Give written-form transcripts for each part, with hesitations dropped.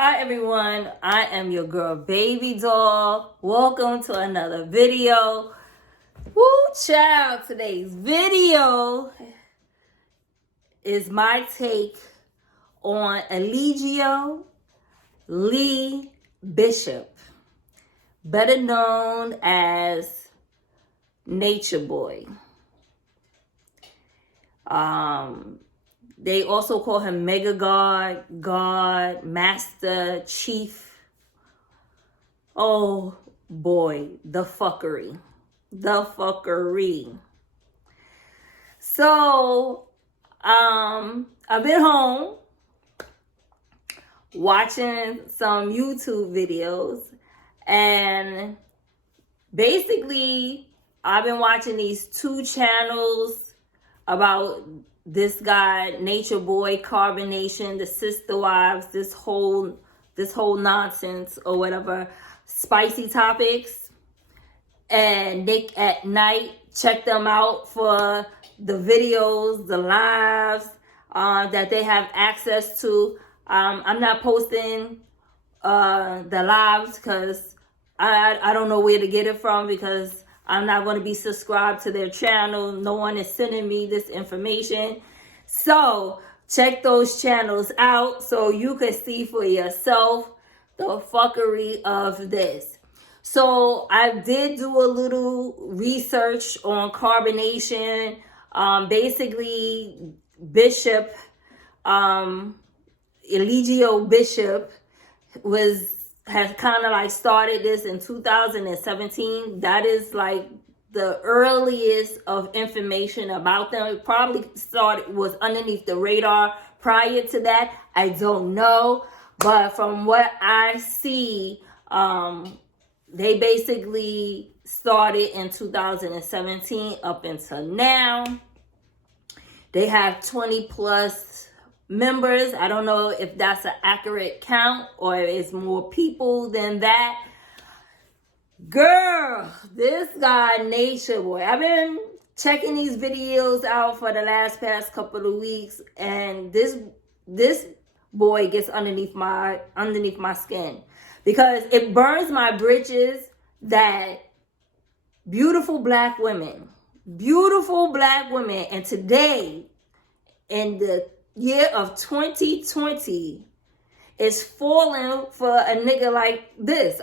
Hi everyone, I am your girl Baby Doll. Welcome to another video. Woo child, today's video is my take on Eligio Lee Bishop, better known as NatureBoy. They also call him Mega God, Master, Chief. Oh boy, the fuckery. So, I've been home watching some YouTube videos, and basically I've been watching these two channels about this guy, NatureBoy, Carbonation, the Sister Wives, this whole nonsense or whatever, Spicy Topics, and Nique at Night. Check them out for the videos, the lives that they have access to. I'm not posting the lives because I don't know where to get it from, because I'm not going to be subscribed to their channel. No one is sending me this information. So check those channels out so you can see for yourself the fuckery of this. So I did do a little research on Carbonation. Basically, Bishop, Eligio Bishop has kind of like started this in 2017. That is like the earliest of information about them. It probably was underneath the radar prior to that. I don't know. But from what I see, they basically started in 2017 up until now. They have 20 plus members. I don't know if that's an accurate count or it's more people than that. Girl, this guy NatureBoy, I've been checking these videos out for the past couple of weeks, and this boy gets underneath my skin, because it burns my britches that beautiful black women, and today in the year of 2020 is falling for a nigga like this.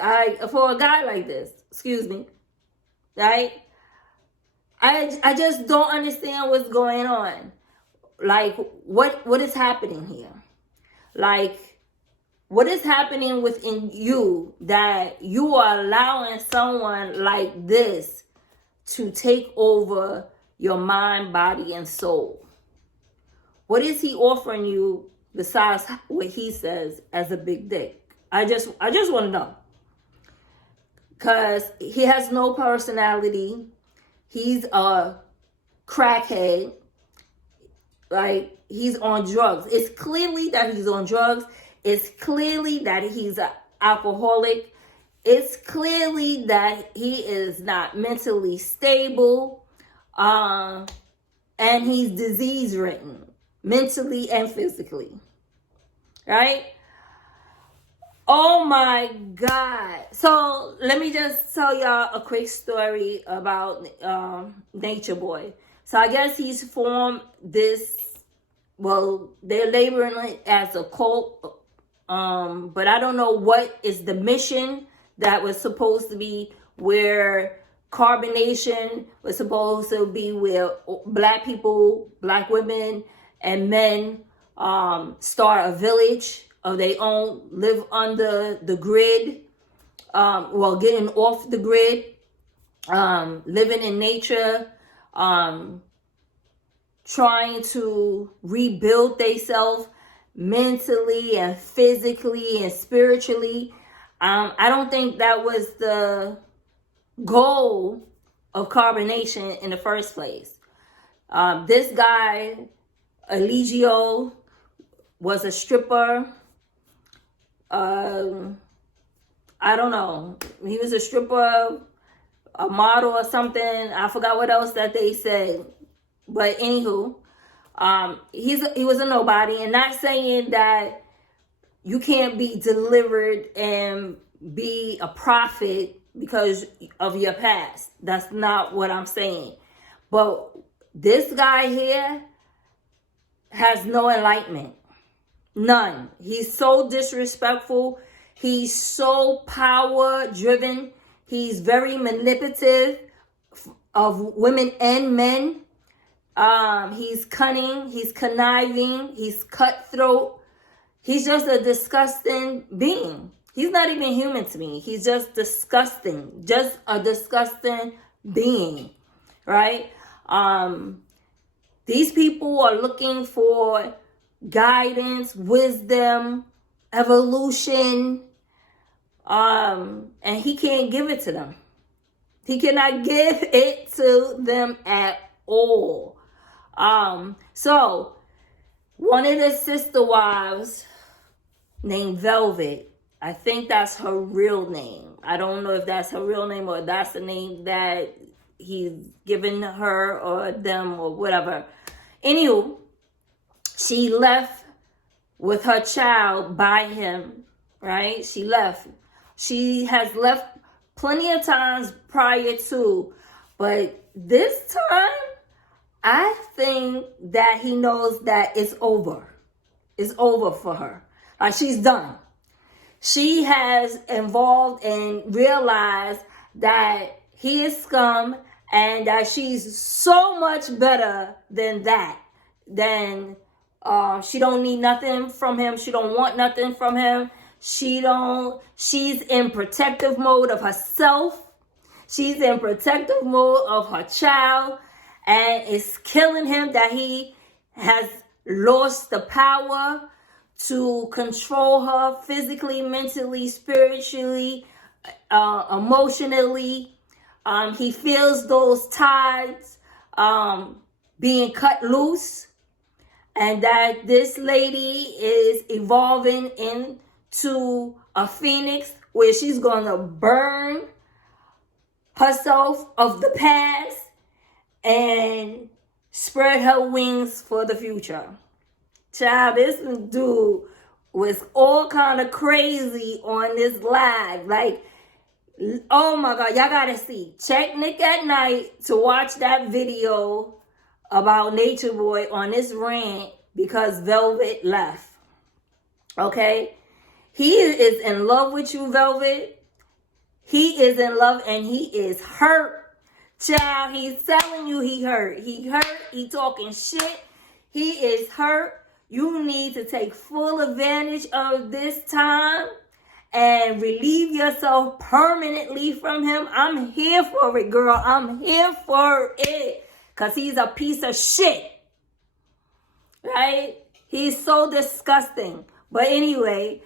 For a guy like this, excuse me. Right? I just don't understand what's going on. Like, what is happening here? Like, what is happening within you that you are allowing someone like this to take over your mind, body, and soul? What is he offering you besides what he says as a big dick? I just want to know. Because he has no personality. He's a crackhead. Like, he's on drugs. It's clearly that he's on drugs. It's clearly that he's an alcoholic. It's clearly that he is not mentally stable. And he's disease-ridden, mentally and physically. Right? Oh my God. So let me just tell y'all a quick story about NatureBoy. So I guess he's formed this, well, they're labeling it as a cult. But I don't know what is the mission that was supposed to be, where Carbonation was supposed to be, where black people, black women, and men start a village of their own, live under the grid, getting off the grid, living in nature, trying to rebuild themselves mentally and physically and spiritually. I don't think that was the goal of Carbonation in the first place. This guy, Eligio, was a stripper. I don't know. He was a stripper, a model or something. I forgot what else that they said. But anywho, he was a nobody. And not saying that you can't be delivered and be a prophet because of your past. That's not what I'm saying. But this guy here has no enlightenment. None. He's so disrespectful. He's so power driven. He's very manipulative of women and men. He's cunning. He's conniving. He's cutthroat. He's just a disgusting being. He's not even human to me. He's just disgusting. Just a disgusting being, right? These people are looking for guidance, wisdom, evolution, and he can't give it to them. He cannot give it to them at all. So one of the sister wives named Velvet, I think that's her real name. I don't know if that's her real name or that's the name that he's given her or them or whatever. Anywho, she left with her child by him, right? She left. She has left plenty of times prior to, but this time, I think that he knows that it's over. It's over for her. Like, she's done. She has evolved and realized that he is scum and that she's so much better than that. She don't need nothing from him. She don't want nothing from him. She's in protective mode of herself. She's in protective mode of her child. And it's killing him that he has lost the power to control her physically, mentally, spiritually, emotionally. He feels those ties being cut loose, and that this lady is evolving into a phoenix where she's going to burn herself of the past and spread her wings for the future. Child, this dude was all kind of crazy on this live. Like, oh my God, y'all gotta see. Check Nique at Night to watch that video about NatureBoy on this rant because Velvet left. Okay? He is in love with you, Velvet. He is in love and he is hurt. Child, he's telling you he hurt. He hurt. He talking shit. He is hurt. You need to take full advantage of this time and relieve yourself permanently from him. I'm here for it, girl. I'm here for it. Because he's a piece of shit. Right? He's so disgusting. But anyway,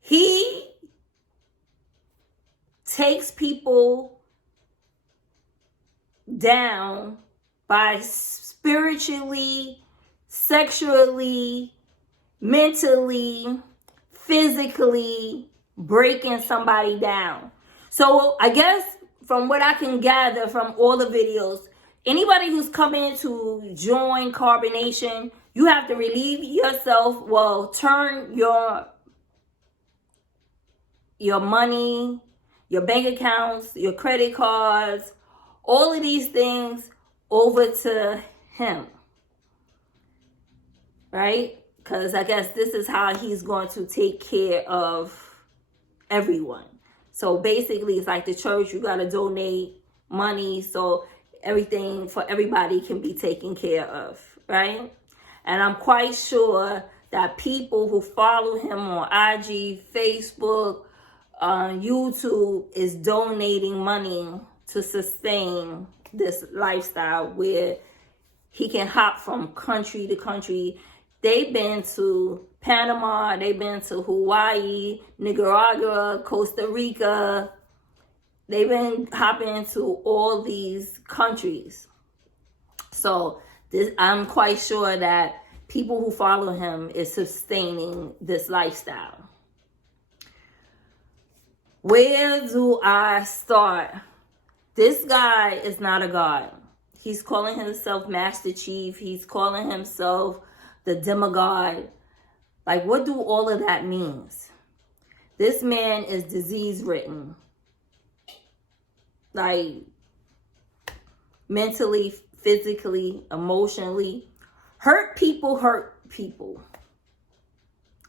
he takes people down by spiritually, sexually, mentally, physically breaking somebody down. So I guess from what I can gather from all the videos, anybody who's coming to join Carbonation, you have to relieve yourself. Well, turn your money, your bank accounts, your credit cards, all of these things over to him. Right? Because I guess this is how he's going to take care of everyone. So basically, it's like the church, you got to donate money so everything for everybody can be taken care of, right? And I'm quite sure that people who follow him on IG, Facebook, YouTube is donating money to sustain this lifestyle where he can hop from country to country. They've been to Panama, they've been to Hawaii, Nicaragua, Costa Rica. They've been hopping to all these countries. So I'm quite sure that people who follow him is sustaining this lifestyle. Where do I start? This guy is not a god. He's calling himself Master Chief. He's calling himself the demigod. Like, what do all of that means? This man is disease-ridden. Like, mentally, physically, emotionally. Hurt people hurt people.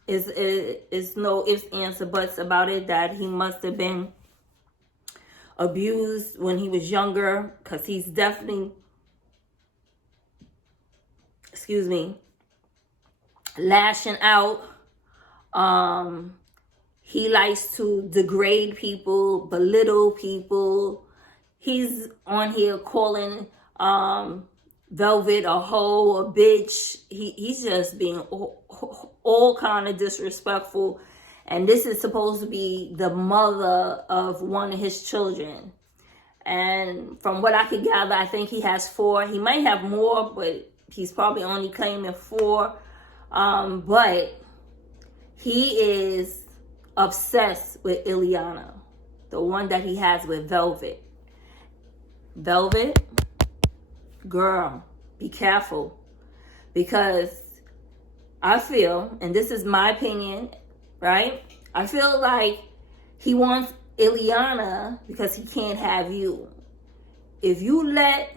Is no ifs, ands, or buts about it that he must have been abused when he was younger, because he's definitely, lashing out. He likes to degrade people, belittle people. He's on here calling Velvet a hoe, a bitch. He's just being all kind of disrespectful. And this is supposed to be the mother of one of his children. And from what I could gather, I think he has 4. He might have more, but he's probably only claiming 4. But he is obsessed with Ileana, the one that he has with Velvet. Velvet, girl, be careful. Because I feel, and this is my opinion, right? I feel like he wants Ileana because he can't have you. If you let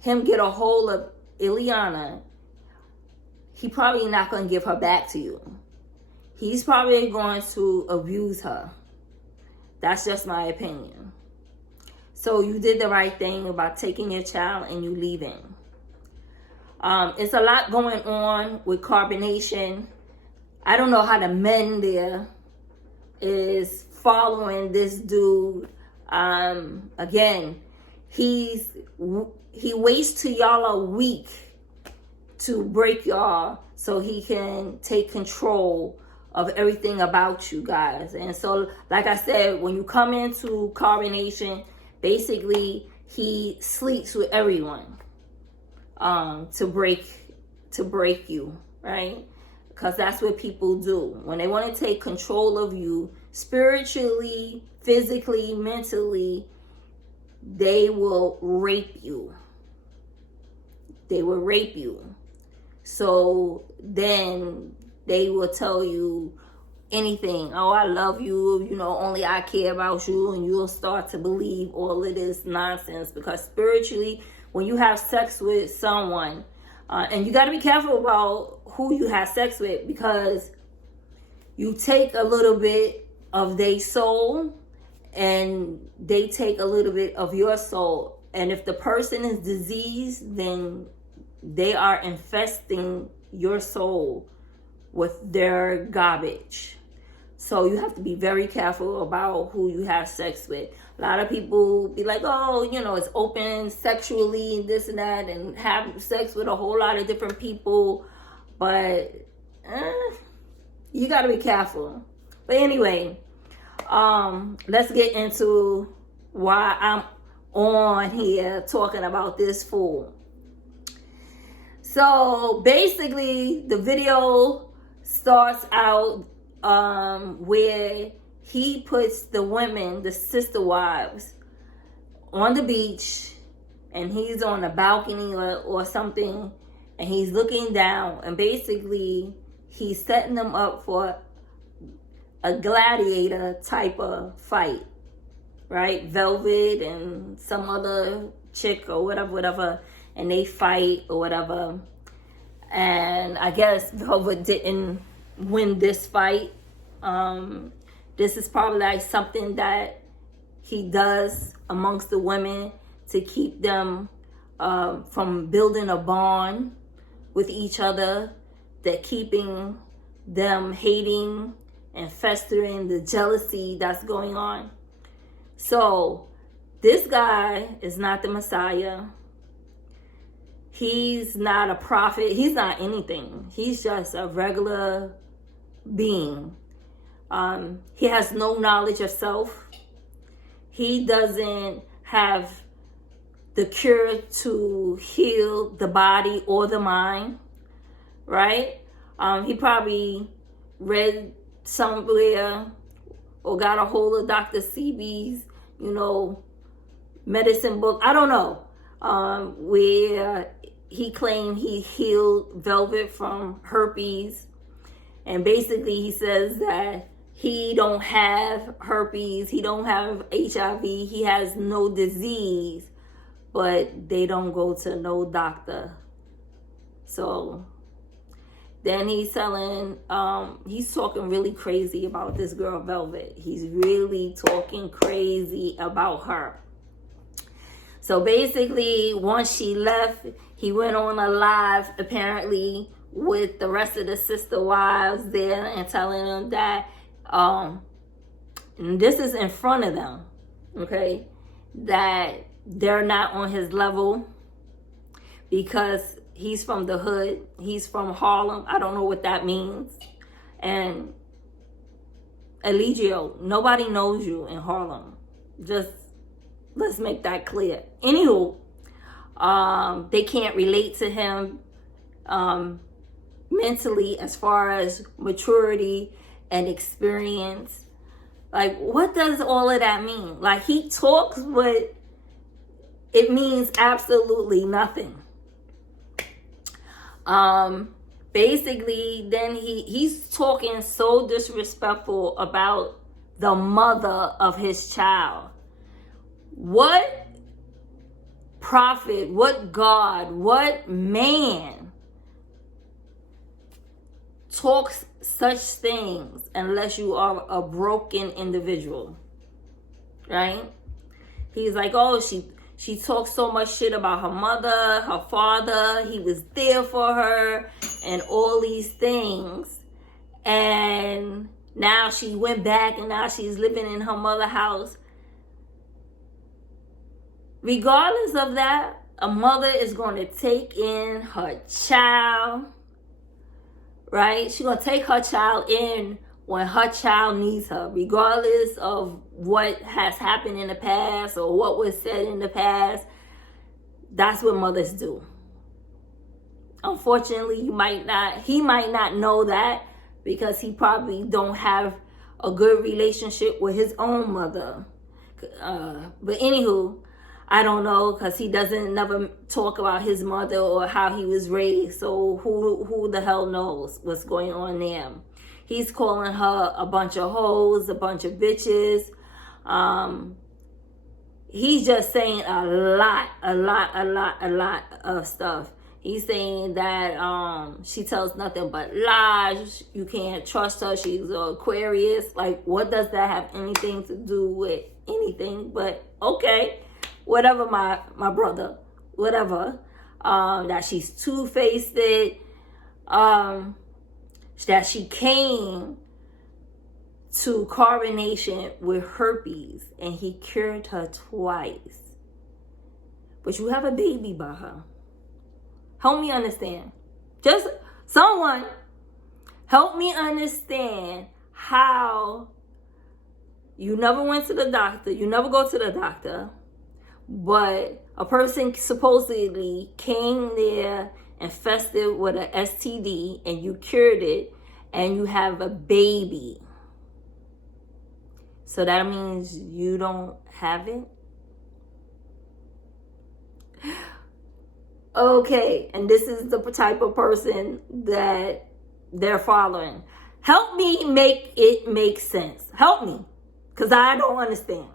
him get a hold of Ileana, he probably not going to give her back to you. He's probably going to abuse her. That's just my opinion. So you did the right thing about taking your child and you leaving. It's a lot going on with Carbonation. I don't know how the men there is following this dude. Again, he waits till y'all a week to break y'all so he can take control of everything about you guys. And so, like I said, when you come into Carbonation, basically he sleeps with everyone to break you, right? Because that's what people do. When they want to take control of you spiritually, physically, mentally, they will rape you. They will rape you. So then they will tell you anything. Oh, I love you. You know, only I care about you. And you'll start to believe all of this nonsense. Because spiritually, when you have sex with someone, and you got to be careful about who you have sex with, because you take a little bit of their soul and they take a little bit of your soul. And if the person is diseased, then they are infesting your soul with their garbage. So you have to be very careful about who you have sex with. A lot of people be like, oh, you know, it's open sexually, this and that, and have sex with a whole lot of different people. But you got to be careful. But anyway, let's get into why I'm on here talking about this fool. So basically, the video starts out where he puts the women, the sister wives, on the beach, and he's on a balcony or something, and he's looking down, and basically he's setting them up for a gladiator type of fight, right? Velvet and some other chick or whatever, and they fight or whatever. And I guess Velvet didn't win this fight. This is probably like something that he does amongst the women to keep them from building a bond with each other, that keeping them hating and festering the jealousy that's going on. So this guy is not the Messiah. He's not a prophet. He's not anything. He's just a regular being. He has no knowledge of self. He doesn't have the cure to heal the body or the mind, right? He probably read somewhere or got a hold of Dr. CB's, medicine book. I don't know. Where he claimed he healed Velvet from herpes. And basically he says that he don't have herpes, he don't have HIV, he has no disease, but they don't go to no doctor. So then he's talking really crazy about this girl Velvet. He's really talking crazy about her. So basically, once she left, he went on a live, apparently, with the rest of the sister wives there and telling them that, and this is in front of them, okay, that they're not on his level because he's from the hood. He's from Harlem. I don't know what that means. And Eligio, nobody knows you in Harlem. Just let's make that clear. Anywho, they can't relate to him mentally as far as maturity and experience. Like, what does all of that mean? Like, he talks, but it means absolutely nothing. Basically, then he's talking so disrespectful about the mother of his child. What prophet, what God, what man talks such things unless you are a broken individual, right? He's like, oh, she talks so much shit about her mother, her father, he was there for her, and all these things. And now she went back and now she's living in her mother's house. Regardless of that, a mother is going to take in her child, right? She's going to take her child in when her child needs her, regardless of what has happened in the past or what was said in the past. That's what mothers do. Unfortunately, he might not know that because he probably don't have a good relationship with his own mother. But anywho, I don't know, because he doesn't never talk about his mother or how he was raised. So who the hell knows what's going on there? He's calling her a bunch of hoes, a bunch of bitches. He's just saying a lot of stuff. He's saying that she tells nothing but lies. You can't trust her. She's an Aquarius. Like, what does that have anything to do with anything? But okay, whatever, my brother, whatever. That she's two-faced. That she came to Carbonation with herpes and he cured her twice. But you have a baby by her. Help me understand. Just someone help me understand how you never went to the doctor. You never go to the doctor. But a person supposedly came there infested with an STD and you cured it and you have a baby. So that means you don't have it? Okay, and this is the type of person that they're following. Help me make it make sense. Help me, because I don't understand.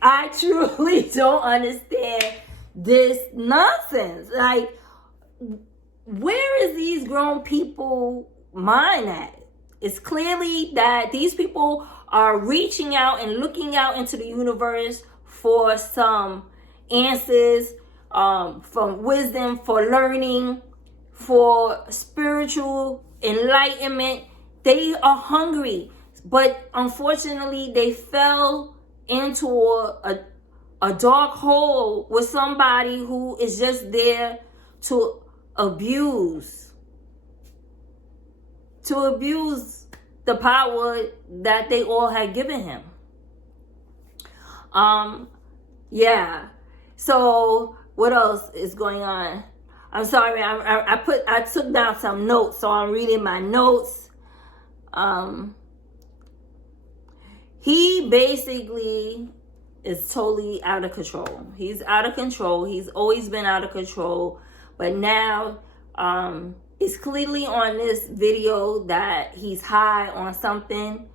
I truly don't understand this nonsense. Like, where is these grown people mind at? It's clearly that these people are reaching out and looking out into the universe for some answers, from wisdom, for learning, for spiritual enlightenment. They are hungry, but unfortunately they fell into a dark hole with somebody who is just there to abuse the power that they all had given him. Yeah. So what else is going on? I'm sorry. I took down some notes, so I'm reading my notes. He basically is totally out of control. He's out of control. He's always been out of control. But now, it's clearly on this video that he's high on something.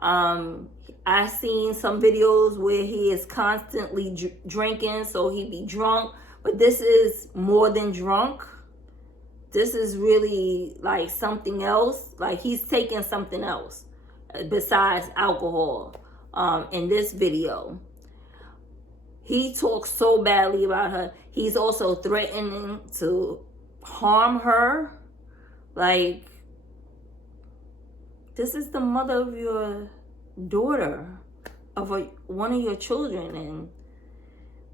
I've seen some videos where he is constantly drinking, so he be drunk. But this is more than drunk. This is really like something else. Like he's taking something else besides alcohol in this video. He talks so badly about her. He's also threatening to harm her. Like, this is the mother of your daughter, of one of your children, and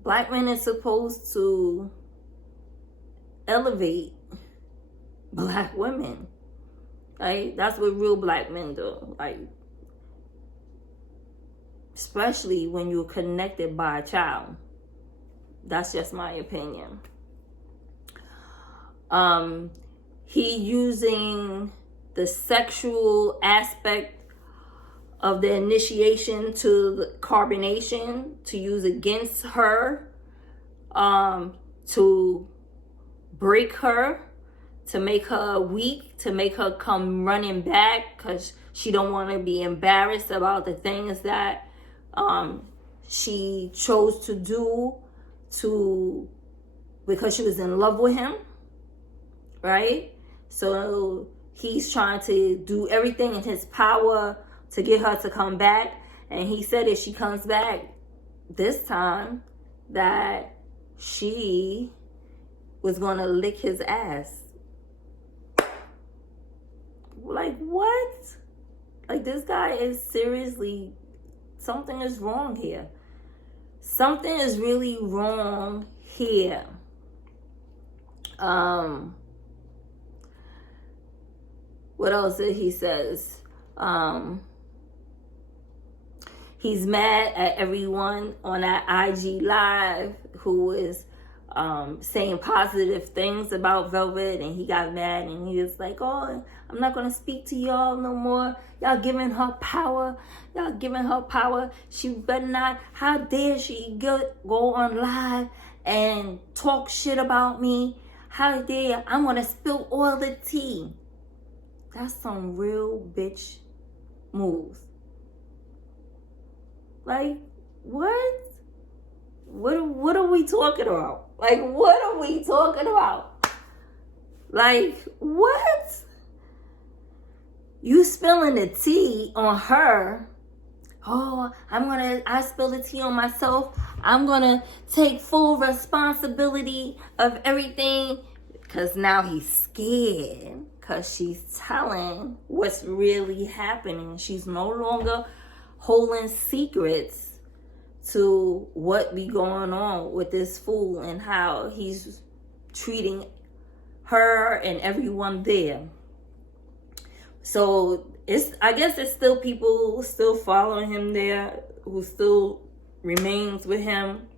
black men are supposed to elevate black women. Right? That's what real black men do. Like, especially when you're connected by a child. That's just my opinion. He using the sexual aspect of the initiation to the carbonation to use against her, to break her, to make her weak, to make her come running back because she don't want to be embarrassed about the things that she chose to do because she was in love with him, right? So he's trying to do everything in his power to get her to come back. And he said if she comes back this time, that she was going to lick his ass. Like, what? Like, this guy is seriously, something is wrong here. Something is really wrong here. What else did he says? He's mad at everyone on that IG live who is saying positive things about Velvet, and he got mad and he was like, oh, I'm not going to speak to y'all no more. Y'all giving her power. Y'all giving her power. She better not. How dare she go on live and talk shit about me? How dare I'm going to spill all the tea. That's some real bitch moves. Like, what? What are we talking about? Like, what are we talking about? Like, what? You spilling the tea on her. Oh, I spill the tea on myself. I'm gonna take full responsibility of everything. Because now he's scared. Because she's telling what's really happening. She's no longer holding secrets to what be going on with this fool and how he's treating her and everyone there. So I guess it's still people still following him there who still remains with him.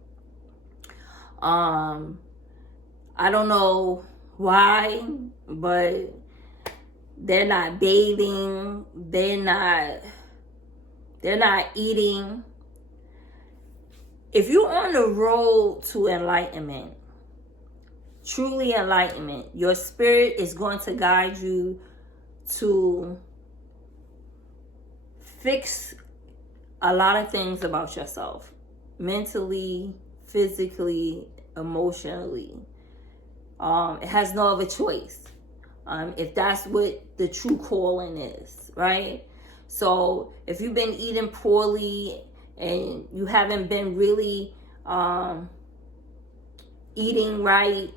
I don't know why, but they're not bathing, they're not eating. If you're on the road to enlightenment, truly enlightenment, your spirit is going to guide you to fix a lot of things about yourself, mentally, physically, emotionally. It has no other choice. If that's what the true calling is, right? So if you've been eating poorly and you haven't been really eating right,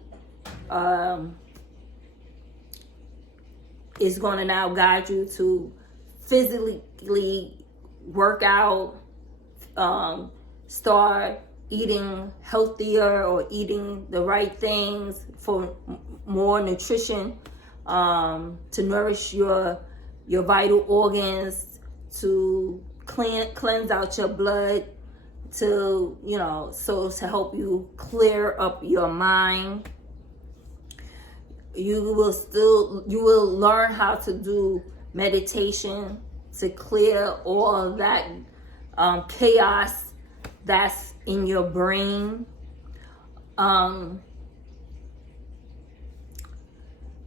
it's going to now guide you to physically work out, start eating healthier or eating the right things for more nutrition, to nourish your vital organs, to cleanse out your blood, to, so to help you clear up your mind. You will learn how to do meditation to clear all that chaos that's in your brain.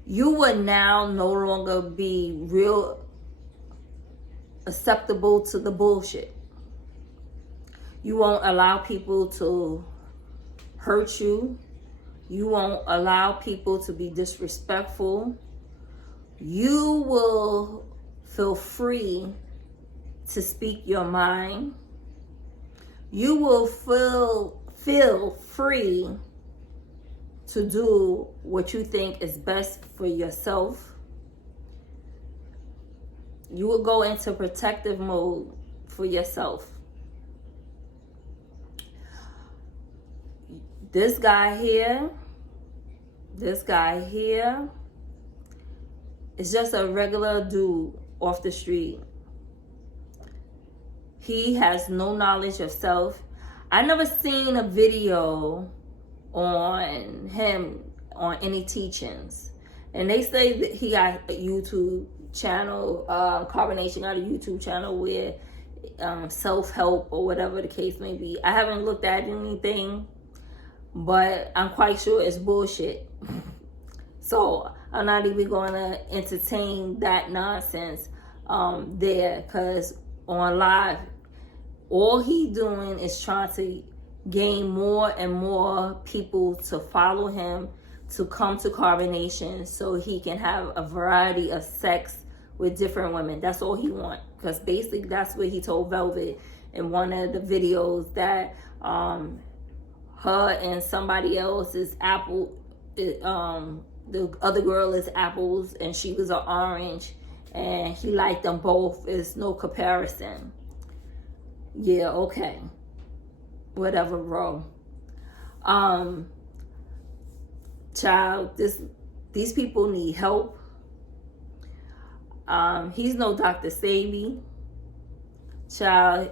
you will now no longer be real acceptable to the bullshit. You won't allow people to hurt you. You won't allow people to be disrespectful. You will feel free to speak your mind. You will feel free to do what you think is best for yourself. You will go into protective mode for yourself. This guy here is just a regular dude off the street. He has no knowledge of self. I never seen a video on him on any teachings. And they say that he got a YouTube channel, Carbonation got a YouTube channel where self-help or whatever the case may be. I haven't looked at anything, but I'm quite sure it's bullshit. So I'm not even going to entertain that nonsense there, because on live, all he doing is trying to gain more and more people to follow him, to come to Carbonation so he can have a variety of sex with different women. That's all he wants, because basically that's what he told Velvet in one of the videos, that her and somebody else is apple, the other girl is apples and she was an orange, and he liked them both. It's no comparison. Yeah, okay. Whatever, bro. Child, these people need help. He's no Dr. Savy. Child,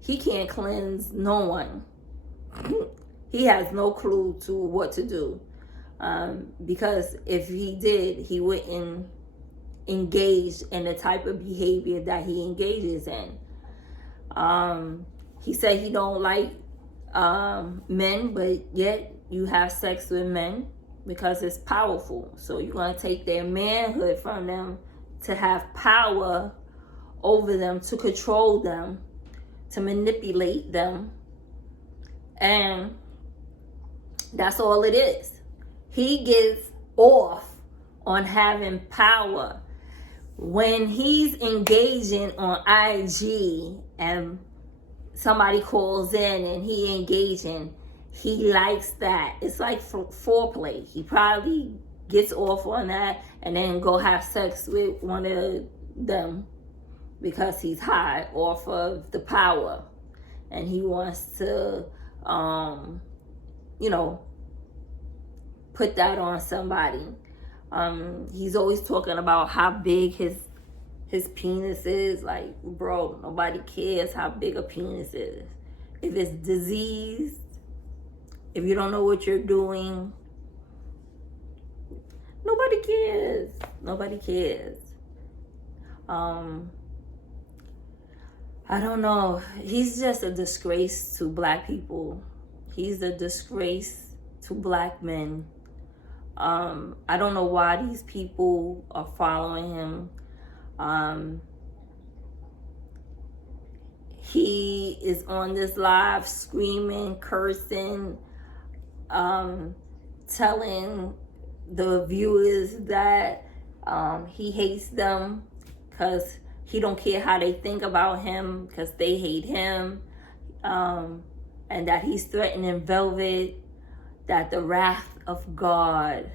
he can't cleanse no one. He has no clue to what to do. Because if he did, he wouldn't engage in the type of behavior that he engages in. He said he don't like men, but yet you have sex with men because it's powerful. So you're going to take their manhood from them to have power over them, to control them, to manipulate them. And that's all it is. He gets off on having power when he's engaging on IG and somebody calls in and he engaging. He likes that. It's like foreplay. He probably gets off on that and then go have sex with one of them because he's high off of the power and he wants to put that on somebody. He's always talking about how big his penis is. Like, bro, nobody cares how big a penis is. If it's diseased, if you don't know what you're doing, nobody cares. Nobody cares. I don't know. He's just a disgrace to black people. He's a disgrace to black men. I don't know why these people are following him. He is on this live screaming, cursing, telling the viewers that he hates them because he don't care how they think about him because they hate him, and that he's threatening Velvet, that the wrath of God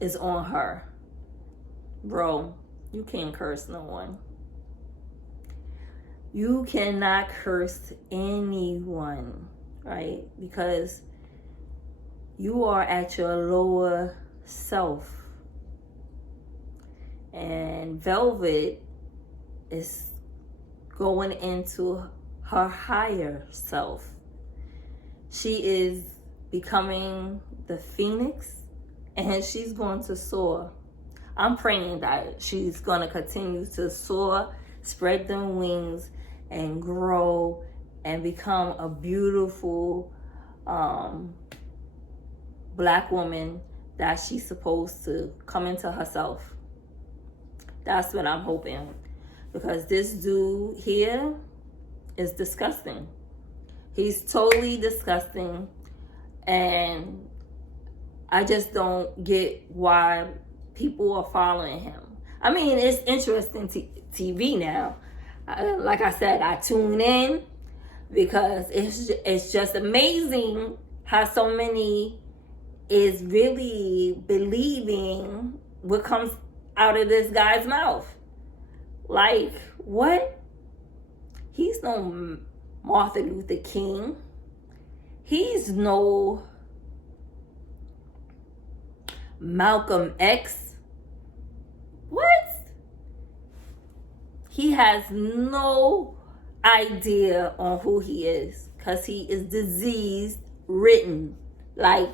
is on her. Bro, you can't curse no one. You cannot curse anyone, right? Because you are at your lower self. And Velvet is going into her higher self. She is becoming the phoenix and she's going to soar. I'm praying that she's going to continue to soar, spread them wings, and grow and become a beautiful black woman that she's supposed to come into herself. That's what I'm hoping. Because this dude here is disgusting. He's totally disgusting. And I just don't get why people are following him. I mean, it's interesting TV now. Like I said, I tune in because it's just amazing how so many is really believing what comes out of this guy's mouth. Like, what? He's no Martin Luther King. He's no Malcolm X. What? He has no idea on who he is because he is disease ridden. Like,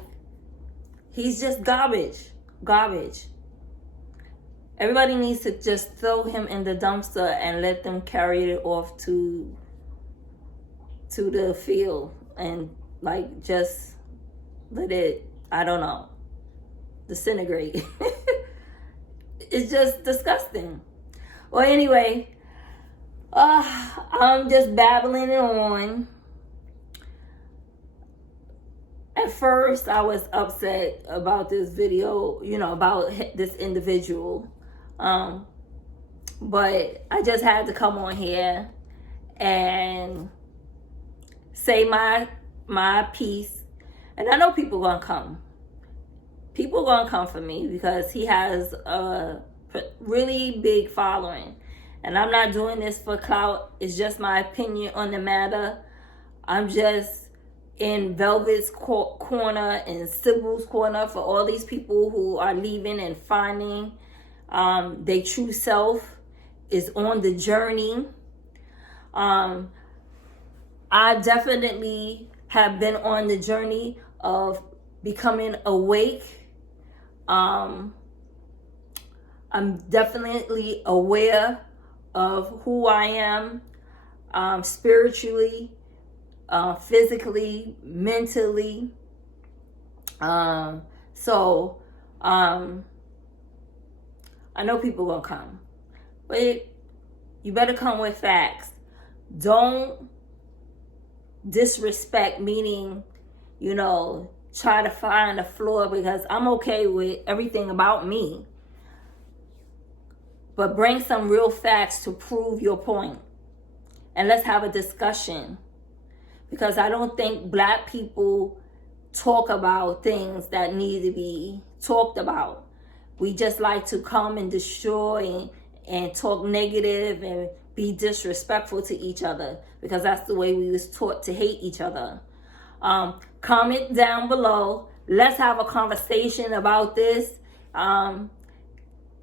he's just garbage. Everybody needs to just throw him in the dumpster and let them carry it off to the field and like just let it, I don't know, disintegrate. It's just disgusting. Well, anyway, I'm just babbling it on. At first, I was upset about this video, about this individual. But I just had to come on here and say my piece. And I know people gonna come. People gonna come for me because he has a really big following. And I'm not doing this for clout. It's just my opinion on the matter. I'm just in Velvet's corner and Sybil's corner for all these people who are leaving and finding their true self, is on the journey. I definitely have been on the journey of becoming awake. I'm definitely aware of who I am, spiritually, physically, mentally. So I know people gonna come, but you better come with facts. Don't disrespect, meaning, try to find a flaw, because I'm okay with everything about me. But bring some real facts to prove your point. And let's have a discussion. Because I don't think black people talk about things that need to be talked about. We just like to come and destroy and talk negative and be disrespectful to each other, because that's the way we was taught to hate each other. Comment down below. Let's have a conversation about this.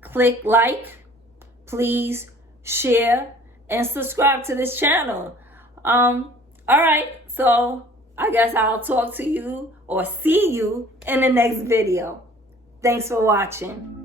Click like, please share, and subscribe to this channel. All right, so I guess I'll talk to you or see you in the next video. Thanks for watching.